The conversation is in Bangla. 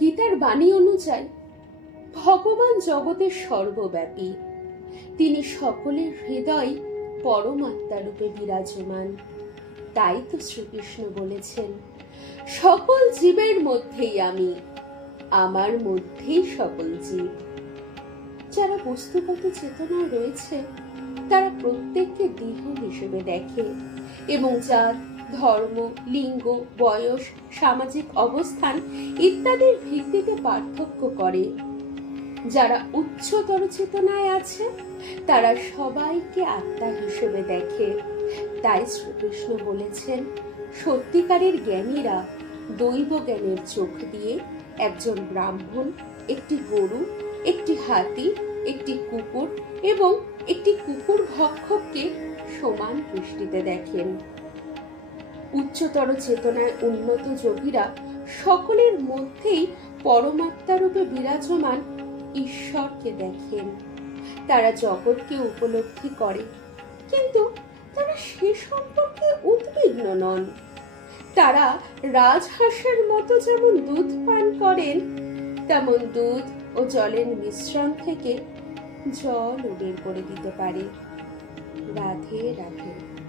গীতার বাণী অনুযায়ী, ভগবান জগতের সর্বব্যাপী। তিনি সকলের হৃদয় পরমাত্মা রূপে বিরাজমান। তাই তো শ্রীকৃষ্ণ বলেছেন, সকল জীবের মধ্যেই আমি, আমার মধ্যেই সকল জীব। যারা বস্তুগত চেতনায় রয়েছে তারা প্রত্যেককে দেহ হিসেবে দেখে এবং জাত, ধর্ম, লিঙ্গ, বয়স, সামাজিক অবস্থান ইত্যাদির ভিত্তিতে পার্থক্য করে। যারা উচ্চতর চেতনায় আছে, তারা সবাইকে আত্মা হিসেবে দেখে। তাই শ্রীকৃষ্ণ বলেছেন, সত্যিকারের জ্ঞানীরা দৈব জ্ঞানের চোখ দিয়ে একজন ব্রাহ্মণ, একটি গরু, একটি হাতি, একটি কুকুর এবং একটি কুকুর ভক্ষককে সমান দৃষ্টিতে দেখেন। উচ্চতর চেতনায় উন্নত যোগীরা সকলের মধ্যেই পরমাত্মা রূপে বিরাজমান ঈশ্বরকে দেখেন। তারা জগৎকে উপলব্ধি করে, কিন্তু তারা সে সম্পর্কে উদ্বিগ্ন নন। তারা রাজহাঁসের মতো যেমন দুধ পান করেন, তেমন দুধ ও জলের মিশ্রণ থেকে জল বের করে দিতে পারে। রাধে রাধে।